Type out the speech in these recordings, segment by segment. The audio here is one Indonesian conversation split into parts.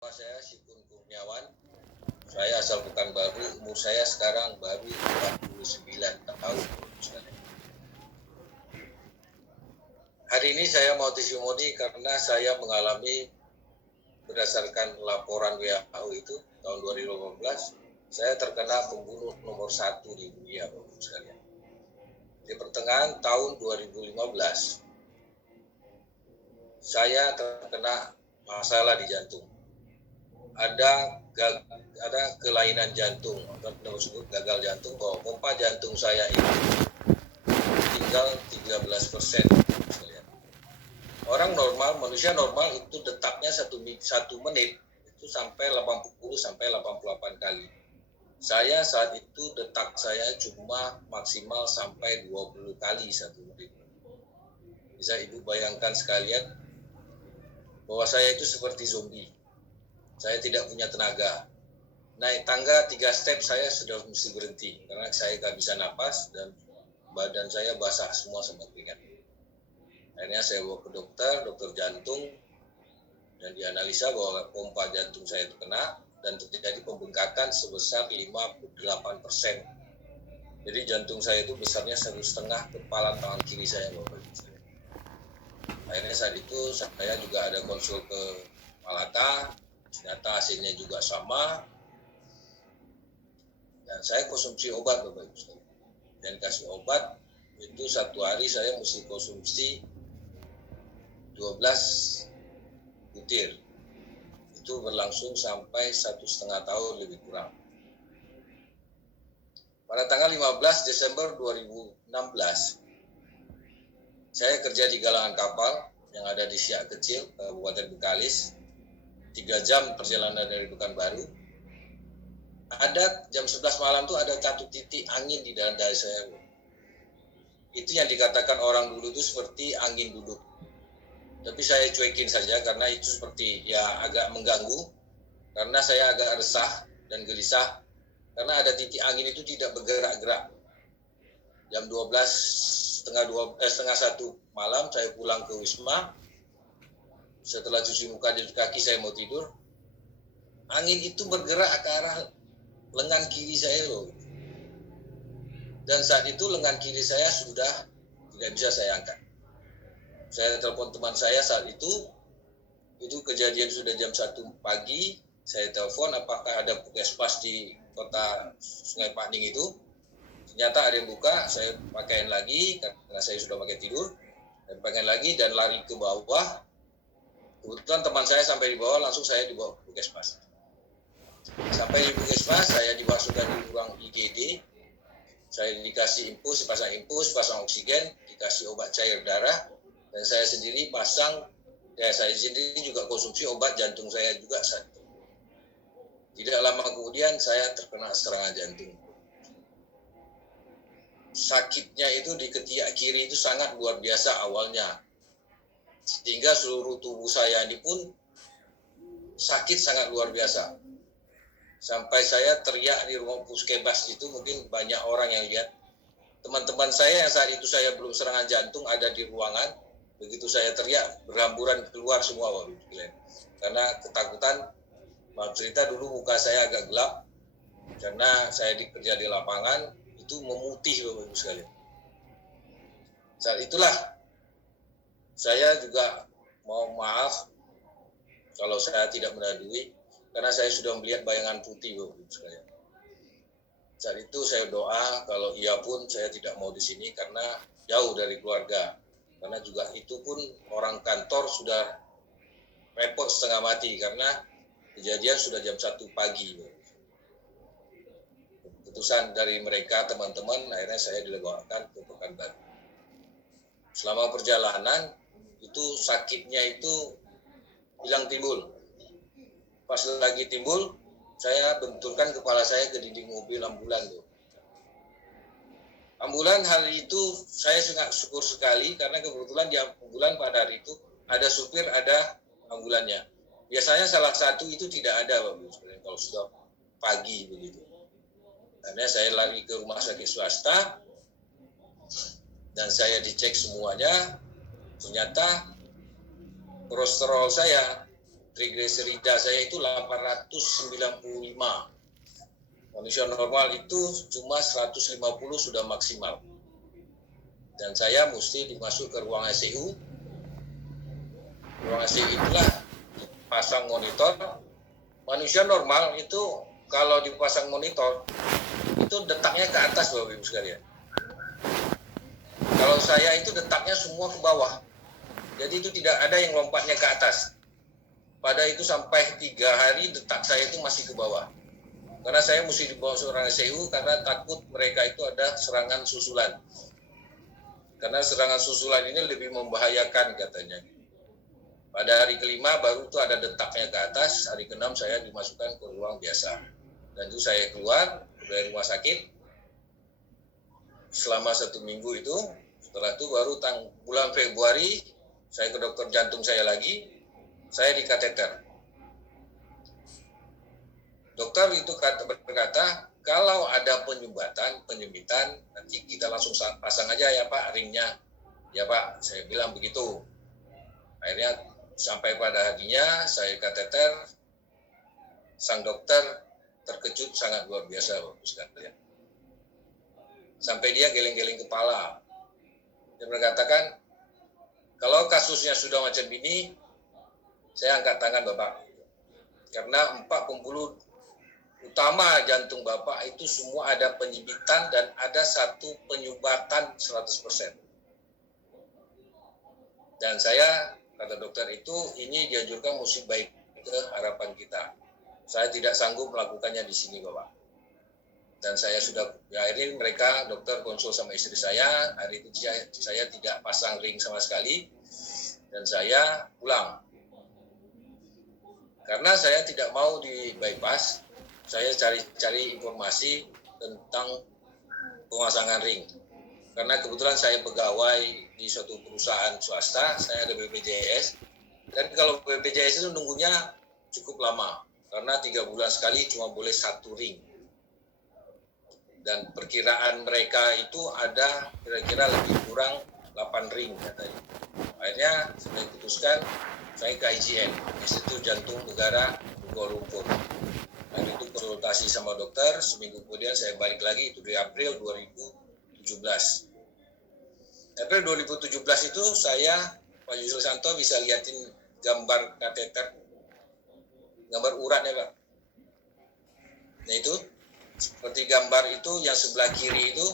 Nama saya Sipun Kurniawan. Saya asal Pekanbaru. Umur saya sekarang baru 49 tahun. Hari ini saya mau testimoni karena saya mengalami berdasarkan laporan WHO itu tahun 2015, saya terkena pembunuh nomor 1 di dunia, Bapak sekalian. Di pertengahan tahun 2015, saya terkena masalah di jantung. Ada kelainan jantung, atau disebut gagal jantung, bahwa pompa jantung saya itu tinggal 13%. Orang normal, manusia normal itu detaknya 1 menit itu sampai 80 sampai 88 kali. Saya saat itu detak saya cuma maksimal sampai 20 kali 1 menit. Bisa Ibu bayangkan sekalian bahwa saya itu seperti zombie. Saya tidak punya tenaga. Naik tangga 3 step saya sudah mesti berhenti karena saya nggak bisa napas dan badan saya basah semua sama keringat. Akhirnya saya bawa ke dokter jantung, dan dianalisa bahwa pompa jantung saya terkena dan terjadi pembengkakan sebesar 58%. Jadi jantung saya itu besarnya 1,5 kepalan tangan kiri saya, Bapak. Akhirnya saat itu saya juga ada konsul ke Malaka, ternyata hasilnya juga sama, dan saya konsumsi obat, Bapak Ibu. Dan kasih obat itu 1 hari saya mesti konsumsi 12 butir. Itu berlangsung sampai 1,5 tahun lebih kurang. Pada tanggal 15 Desember 2016, saya kerja di galangan kapal yang ada di Siak Kecil, Kabupaten Bengkalis. 3 jam perjalanan dari Pekanbaru. Ada jam 11 malam tuh ada 1 titik angin di dalam dada saya. Itu yang dikatakan orang dulu itu seperti angin duduk. Tapi saya cuekin saja karena itu seperti ya agak mengganggu, karena saya agak resah dan gelisah karena ada titik angin itu tidak bergerak-gerak. Jam setengah 1 malam saya pulang ke Wisma. Setelah cuci muka dan kaki saya mau tidur, angin itu bergerak ke arah lengan kiri saya loh. Dan saat itu lengan kiri saya sudah tidak bisa saya angkat. Saya telepon teman saya saat itu kejadian sudah jam 1 pagi, saya telepon apakah ada puskesmas di kota Sungai Paning itu. Ternyata ada yang buka, saya pakaian lagi karena saya sudah pakai tidur, dan pakaian lagi dan lari ke bawah. Kebetulan teman saya sampai di bawah, langsung saya dibawa ke puskesmas. Sampai di puskesmas, saya dibawa sudah di ruang IGD. Saya dikasih infus, pasang oksigen, dikasih obat cair darah, dan saya sendiri saya sendiri juga konsumsi obat jantung saya juga saat itu. Tidak lama kemudian saya terkena serangan jantung. Sakitnya itu di ketiak kiri itu sangat luar biasa awalnya, sehingga seluruh tubuh saya ini pun sakit sangat luar biasa. Sampai saya teriak di ruang puskesmas itu, mungkin banyak orang yang lihat. Teman-teman saya yang saat itu saya belum serangan jantung ada di ruangan. Begitu saya teriak, berhamburan keluar semua, Bapak Ibu. Karena ketakutan. Maaf cerita, dulu muka saya agak gelap karena saya kerja di lapangan, itu memutih, Bapak Ibu sekalian. Saat itulah saya juga mau maaf kalau saya tidak menadui, karena saya sudah melihat bayangan putih, Bapak Ibu sekalian. Saat itu saya doa kalau iya pun saya tidak mau di sini karena jauh dari keluarga. Karena juga itu pun orang kantor sudah repot setengah mati karena kejadian sudah jam 1 pagi. Keputusan dari mereka teman-teman, akhirnya saya dilebakan ke Pekanbaru. Selama perjalanan itu sakitnya itu hilang timbul. Pas lagi timbul, saya benturkan kepala saya ke dinding mobil ambulan. Ambulan hari itu saya sangat syukur sekali karena kebetulan di ambulan pada hari itu ada supir, ada ambulannya. Biasanya salah satu itu tidak ada, Bapak, kalau sudah pagi begitu. Karena saya lari ke rumah sakit swasta dan saya dicek semuanya, ternyata kolesterol saya trigliserida saya itu 895. Manusia normal itu cuma 150 sudah maksimal. Dan saya mesti dimasuk ke ruang ICU. Ruang ICU itulah dipasang monitor. Manusia normal itu kalau dipasang monitor itu detaknya ke atas, Bapak Ibu sekalian. Kalau saya itu detaknya semua ke bawah. Jadi itu tidak ada yang lompatnya ke atas. Pada itu sampai 3 hari detak saya itu masih ke bawah. Karena saya mesti dibawa ke ruang ICU karena takut mereka itu ada serangan susulan. Karena serangan susulan ini lebih membahayakan katanya. Pada hari kelima baru itu ada detaknya ke atas, hari ke-6 saya dimasukkan ke ruang biasa. Dan itu saya keluar dari rumah sakit selama 1 minggu itu. Setelah itu baru bulan Februari saya ke dokter jantung saya lagi, saya di kateter. Dokter itu berkata, kalau ada penyempitan, nanti kita langsung pasang aja ya Pak ringnya. Ya Pak, saya bilang begitu. Akhirnya sampai pada harinya saya kateter, sang dokter terkejut sangat luar biasa Bapak sekalian. Sampai dia geleng-geleng kepala. Dia berkatakan, kalau kasusnya sudah macam ini, saya angkat tangan Bapak. Karena 4 pembuluh utama jantung Bapak itu semua ada penyempitan dan ada 1 penyumbatan 100%. Dan saya, kata dokter itu, ini dianjurkan mesti baik ke harapan kita. Saya tidak sanggup melakukannya di sini Bapak. Dan saya sudah, ya akhirnya mereka, dokter konsul sama istri saya, hari itu saya tidak pasang ring sama sekali, dan saya pulang. Karena saya tidak mau di bypass, saya cari informasi tentang pemasangan ring. Karena kebetulan saya pegawai di suatu perusahaan swasta, saya ada BPJS. Dan kalau BPJS itu nunggunya cukup lama, karena 3 bulan sekali cuma boleh 1 ring. Dan perkiraan mereka itu ada kira-kira lebih kurang 8 ring katanya. Akhirnya saya putuskan, saya ke IJN, Institut Jantung Negara Kuala Lumpur. Dan itu konsultasi sama dokter, seminggu kemudian saya balik lagi, itu di April 2017. April 2017 itu saya, Pak Yusril Santo bisa liatin gambar kateter, gambar uratnya Pak. Nah itu, seperti gambar itu yang sebelah kiri itu,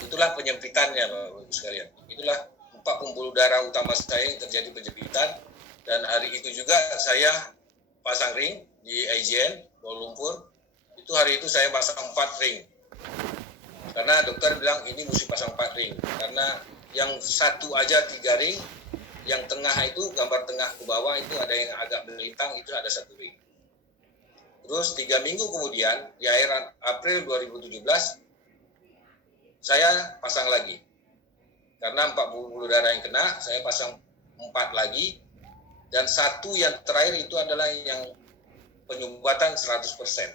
itulah penyempitannya Bapak-Ibu sekalian. Itulah 4 pembuluh darah utama saya yang terjadi penyempitan. Dan hari itu juga saya pasang ring di IJN Kuala Lumpur. Itu hari itu saya pasang 4 ring. Karena dokter bilang ini mesti pasang 4 ring. Karena yang satu aja 3 ring, yang tengah itu, gambar tengah ke bawah itu ada yang agak melintang, itu ada 1 ring. Terus 3 minggu kemudian, di akhir April 2017, saya pasang lagi. Karena 4 pembuluh darah yang kena, saya pasang 4 lagi. Dan 1 yang terakhir itu adalah yang penyumbatan 100%.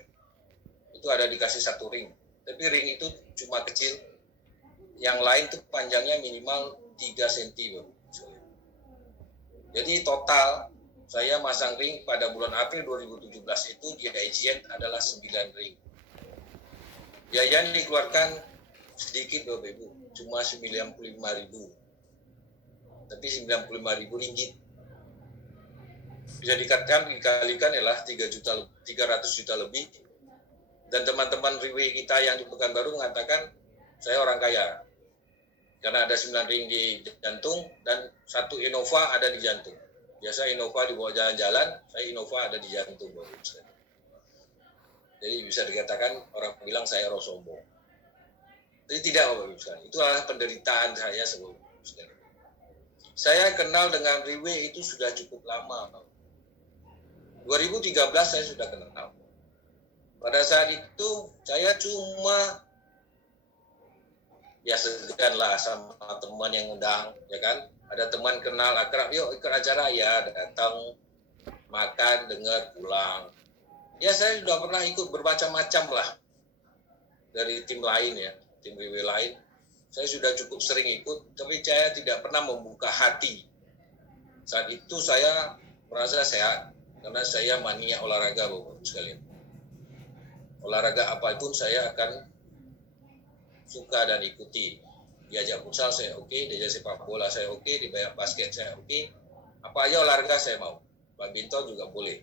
Itu ada dikasih 1 ring. Tapi ring itu cuma kecil. Yang lain itu panjangnya minimal 3 cm. Jadi total saya masang ring pada bulan April 2017 itu di IJN adalah 9 ring. Biaya yang dikeluarkan sedikit Bapak Ibu, cuma 95.000. Tapi 95.000 ringgit. Bisa dikalikan ialah 300 juta lebih. Dan teman-teman Riwe kita yang di Pekanbaru mengatakan saya orang kaya. Karena ada 9 ring di jantung dan 1 Innova ada di jantung. Biasa Innova dibawa jalan-jalan, saya Innova ada di jantung. Jadi bisa dikatakan orang bilang saya orang sombong. Jadi tidak Bapak Ibu sekalian. Itu adalah penderitaan saya sebelumnya. Saya kenal dengan Riwe itu sudah cukup lama. 2013 saya sudah kenal. Pada saat itu saya cuma ya segan lah sama teman yang undang, ya kan? Ada teman kenal akrab, yuk ikut acara, ya datang, makan, dengar, pulang. Ya saya sudah pernah ikut bermacam-macam lah dari tim lain ya, tim WW lain. Saya sudah cukup sering ikut, tapi saya tidak pernah membuka hati. Saat itu saya merasa sehat. karena saya mania olahraga Bapak sekalian. Olahraga apapun saya akan suka dan ikuti. Diajak futsal saya oke, diajak sepak bola saya oke, diajak basket saya oke. Apa aja olahraga saya mau. Badminton juga boleh.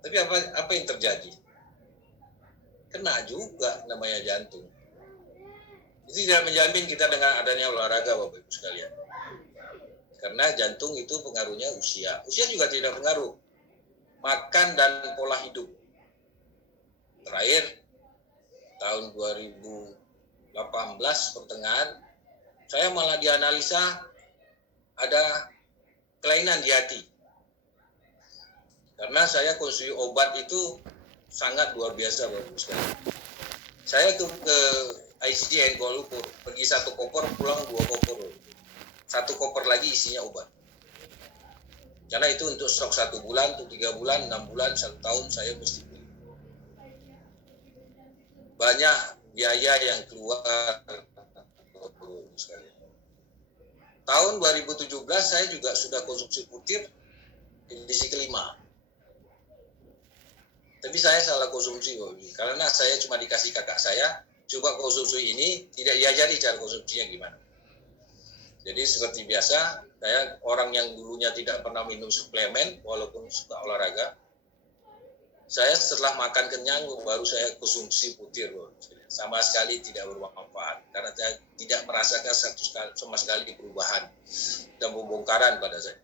Tapi apa yang terjadi? Kena juga namanya jantung. Itu tidak menjamin kita dengan adanya olahraga Bapak Ibu sekalian. Karena jantung itu pengaruhnya usia. Usia juga tidak pengaruh. Makan dan pola hidup. Terakhir, tahun 2018 pertengahan, saya malah dianalisa ada kelainan di hati. Karena saya konsumsi obat itu sangat luar biasa Bapak sekalian. Saya tuh ke ICDN Kuala Lumpur, pergi 1 koper, pulang 2 koper. 1 koper lagi isinya obat. Karena itu untuk stok 1 bulan, untuk 3 bulan, 6 bulan, 1 tahun saya mesti beli. Banyak biaya yang keluar. Tahun 2017 saya juga sudah konsumsi putir edisi kelima. Tapi saya salah konsumsi karena saya cuma dikasih kakak saya, coba konsumsi ini, tidak diajari cara konsumsinya gimana. Jadi seperti biasa, saya orang yang dulunya tidak pernah minum suplemen walaupun suka olahraga, saya setelah makan kenyang baru saya konsumsi putir, sama sekali tidak bermanfaat karena saya tidak merasakan sama sekali perubahan dan pembongkaran pada saya.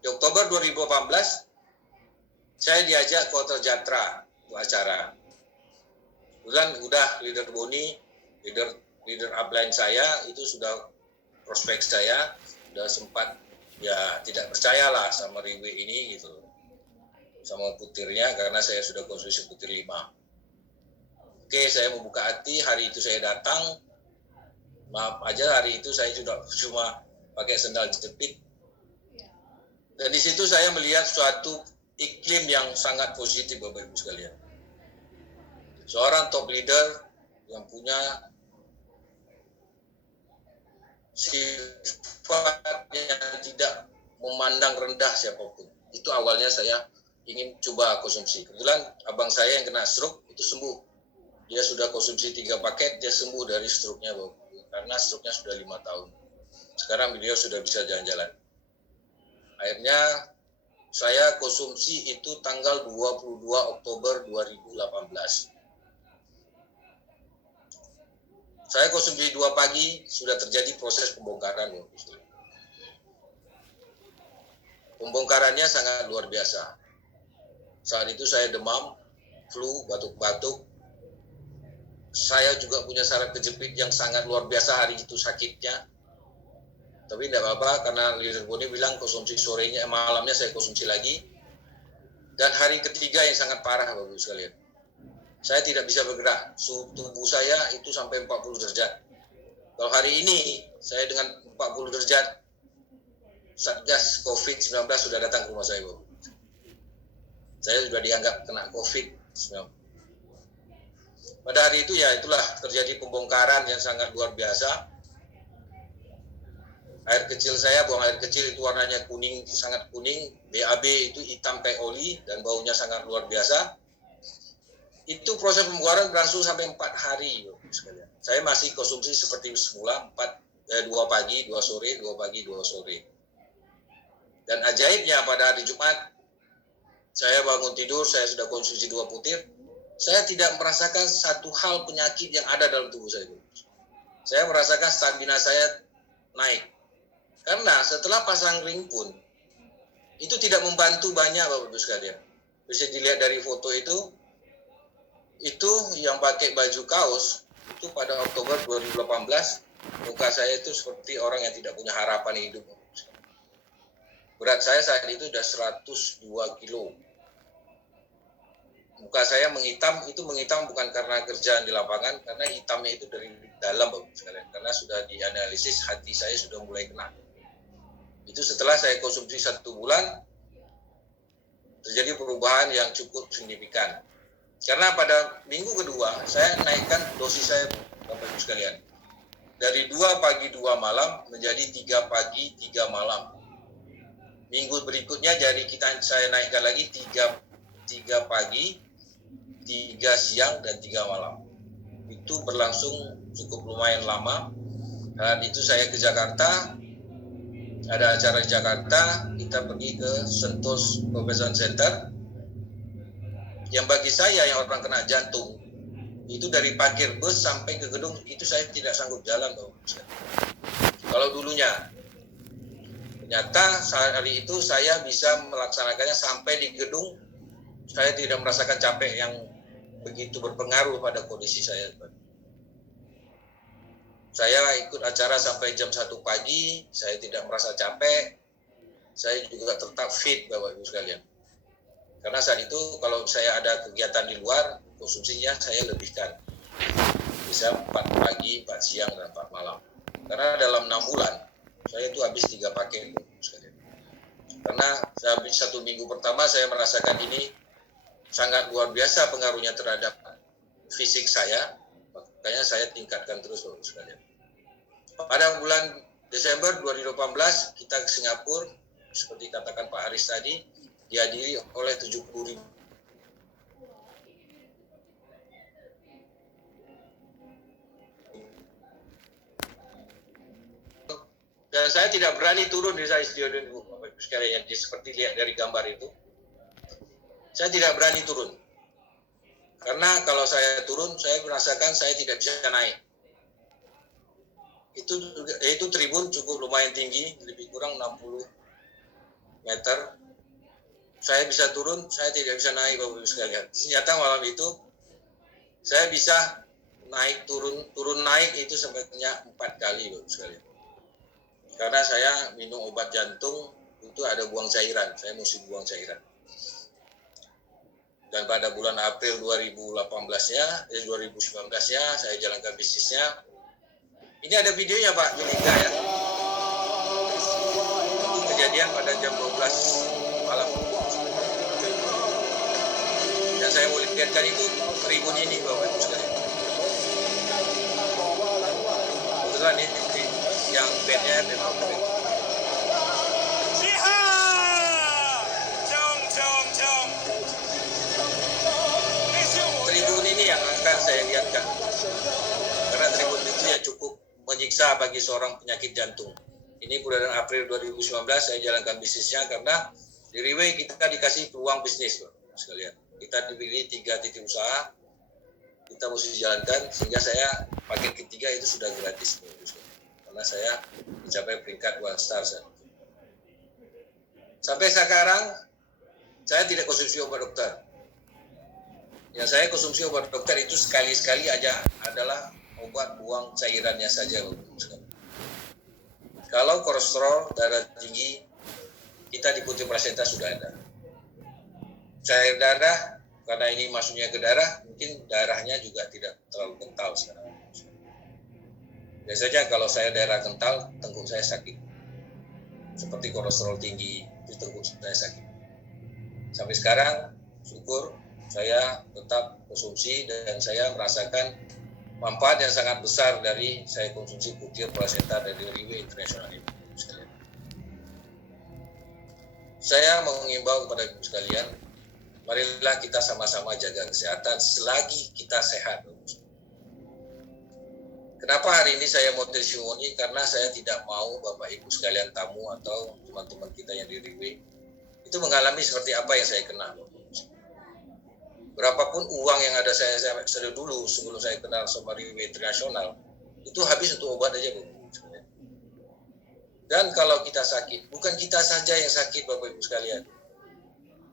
Di Oktober 2018 saya diajak ke Hotel Jatra untuk acara. Kemudian udah leader Boni, leader upline saya itu sudah prospek saya, sudah sempat ya tidak percayalah sama Riwe ini gitu, sama putirnya karena saya sudah konsumsi putir 5. Oke, saya membuka hati, hari itu saya datang, maaf aja hari itu saya cuma pakai sendal jepit. Dan di situ saya melihat suatu iklim yang sangat positif Bapak Ibu sekalian. Seorang top leader yang punya sifat yang tidak memandang rendah siapapun. Itu awalnya saya ingin coba konsumsi. Kebetulan abang saya yang kena stroke itu sembuh. Dia sudah konsumsi 3 paket, dia sembuh dari stroke-nya Bapak Ibu. Karena stroke-nya sudah 5 tahun. Sekarang beliau sudah bisa jalan-jalan. Akhirnya saya konsumsi itu tanggal 22 Oktober 2018. Saya konsumsi 2 pagi, sudah terjadi proses pembongkaran. Pembongkarannya sangat luar biasa. Saat itu saya demam, flu, batuk-batuk. Saya juga punya saraf kejepit yang sangat luar biasa hari itu sakitnya. Tapi tidak apa-apa karena leader Boni bilang konsumsi sorenya, malamnya saya konsumsi lagi. Dan hari ketiga yang sangat parah Bapak Ibu sekalian. Saya tidak bisa bergerak, suhu tubuh saya itu sampai 40 derajat. Kalau hari ini saya dengan 40 derajat, Satgas COVID-19 sudah datang ke rumah saya Bapak. Saya sudah dianggap kena COVID-19. Pada hari itu ya itulah terjadi pembongkaran yang sangat luar biasa. Air kecil saya, buang air kecil itu warnanya kuning, sangat kuning. BAB itu hitam kayak oli dan baunya sangat luar biasa. Itu proses pembongkaran berlangsung sampai 4 hari. Saya masih konsumsi seperti semula, 2 pagi, 2 sore, 2 pagi, 2 sore. Dan ajaibnya pada hari Jumat, saya bangun tidur, saya sudah konsumsi 2 putir. Saya tidak merasakan satu hal penyakit yang ada dalam tubuh saya. Saya merasakan stamina saya naik. Karena setelah pasang ring pun, itu tidak membantu banyak Bapak Ibu sekalian. Bisa dilihat dari foto itu yang pakai baju kaos, itu pada Oktober 2018, muka saya itu seperti orang yang tidak punya harapan hidup. Berat saya saat itu sudah 102 kilo. Muka saya menghitam, itu menghitam bukan karena kerjaan di lapangan, karena hitamnya itu dari dalam Bapak Ibu sekalian. Karena sudah dianalisis, hati saya sudah mulai kena. Itu setelah saya konsumsi 1 bulan, terjadi perubahan yang cukup signifikan. Karena pada minggu kedua, saya naikkan dosis saya, Bapak Ibu sekalian. Dari 2 pagi 2 malam menjadi 3 pagi 3 malam. Minggu berikutnya saya naikkan lagi 3 pagi, 3 siang, dan 3 malam. Itu berlangsung cukup lumayan lama. Dan itu saya ke Jakarta, ada acara di Jakarta, kita pergi ke Sentul Convention Center. Yang bagi saya yang orang kena jantung, itu dari parkir bus sampai ke gedung, itu saya tidak sanggup jalan. Kalau dulunya, ternyata hari itu saya bisa melaksanakannya sampai di gedung, saya tidak merasakan capek yang begitu berpengaruh pada kondisi saya. Saya ikut acara sampai jam 1 pagi, saya tidak merasa capek, saya juga tetap fit Bapak Ibu sekalian. Karena saat itu kalau saya ada kegiatan di luar, konsumsinya saya lebihkan. Bisa 4 pagi, 4 siang, dan 4 malam. Karena dalam 6 bulan, saya itu habis 3 paket. Karena habis 1 minggu pertama saya merasakan ini sangat luar biasa pengaruhnya terhadap fisik saya, makanya saya tingkatkan terus Bapak sekalian. Pada bulan Desember 2018 kita ke Singapura, seperti katakan Pak Aris tadi, dihadiri oleh 70.000. Dan saya tidak berani turun di stadion itu, Bapak Ibu sekalian, seperti lihat dari gambar itu. Saya tidak berani turun. Karena kalau saya turun, saya merasakan saya tidak bisa naik. Itu tribun cukup lumayan tinggi, lebih kurang 60 meter. Saya bisa turun, saya tidak bisa naik Bapak Ibu sekalian. Ternyata malam itu saya bisa naik turun naik itu sebanyak 4 kali Bapak Ibu sekalian. Karena saya minum obat jantung itu ada buang cairan, saya mesti buang cairan. Dan pada bulan April 2019-nya saya jalankan bisnisnya. Ini ada videonya Pak Julika ya. Itu kejadian pada jam 12 malam. Dan saya mau lihatkan itu tribun ini Bapak Ibu sekalian. Kebetulan ini yang bandnya memang keren. Tribun ini yang akan saya lihatkan. Karena tribun itu ya cukup menyiksa bagi seorang penyakit jantung. Ini bulan April 2019 saya jalankan bisnisnya karena di Riway kita dikasih peluang bisnis Bapak sekalian. Kita diberi 3 titik usaha, kita mesti jalankan sehingga saya paket ketiga itu sudah gratis karena saya mencapai peringkat 1 star. Sampai sekarang saya tidak konsumsi obat dokter. Yang saya konsumsi obat dokter itu sekali-sekali aja adalah obat buang cairannya saja. Kalau kolesterol, darah tinggi, kita di putih plasenta sudah ada. Cair darah, karena ini masuknya ke darah, mungkin darahnya juga tidak terlalu kental sekarang. Biasanya kalau saya darah kental, tengkuk saya sakit. Seperti kolesterol tinggi, itu tengkuk saya sakit. Sampai sekarang, syukur saya tetap konsumsi dan saya merasakan manfaat yang sangat besar dari saya konsumsi putih plasenta dari Riway International ini. Saya mengimbau kepada ibu sekalian, marilah kita sama-sama jaga kesehatan selagi kita sehat. Kenapa hari ini saya mau testimoni? Karena saya tidak mau Bapak Ibu sekalian tamu atau teman-teman kita yang di Riway itu mengalami seperti apa yang saya kenal. Berapapun uang yang ada saya dulu sebelum saya kenal sama Riway International itu habis untuk obat aja Bu. Dan kalau kita sakit, bukan kita saja yang sakit Bapak Ibu sekalian.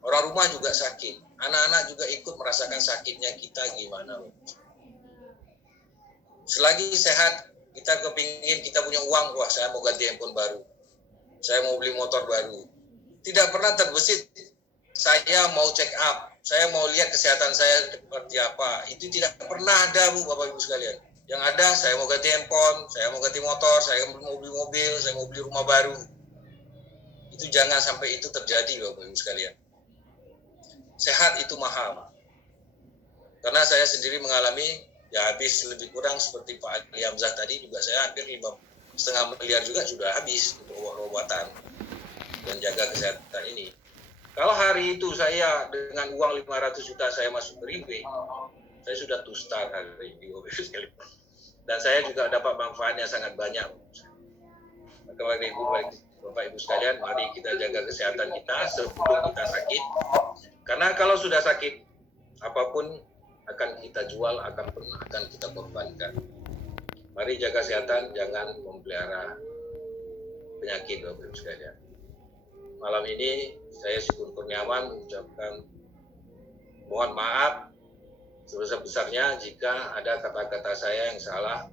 Orang rumah juga sakit, anak-anak juga ikut merasakan sakitnya kita gimana. Selagi sehat, kita kepingin kita punya uang, wah saya mau ganti handphone baru, saya mau beli motor baru. Tidak pernah terbesit, saya mau check up, saya mau lihat kesehatan saya seperti apa. Itu tidak pernah ada Bu, Bapak Ibu sekalian. Yang ada, saya mau ganti handphone, saya mau ganti motor, saya mau beli mobil, saya mau beli rumah baru. Itu jangan sampai itu terjadi Bapak Ibu sekalian. Sehat itu mahal. Karena saya sendiri mengalami, ya habis lebih kurang seperti Pak Ali Hamzah tadi, juga saya hampir 5,5 miliar juga sudah habis untuk obat-obatan. menjaga kesehatan ini. Kalau hari itu saya dengan uang 500 juta saya masuk ke Riwe, saya sudah to start hari ini. Dan saya juga dapat manfaatnya sangat banyak. Maka Bapak Ibu sekalian, mari kita jaga kesehatan kita sebelum kita sakit. Karena kalau sudah sakit, apapun akan kita jual, akan kita korbankan. Mari jaga kesehatan, jangan memelihara penyakit, Bapak Ibu sekalian. Malam ini saya Syukur Kurniawan mengucapkan mohon maaf sebesar-besarnya jika ada kata-kata saya yang salah.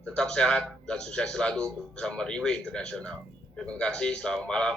Tetap sehat dan sukses selalu bersama Riwe Internasional. Terima kasih, selamat malam.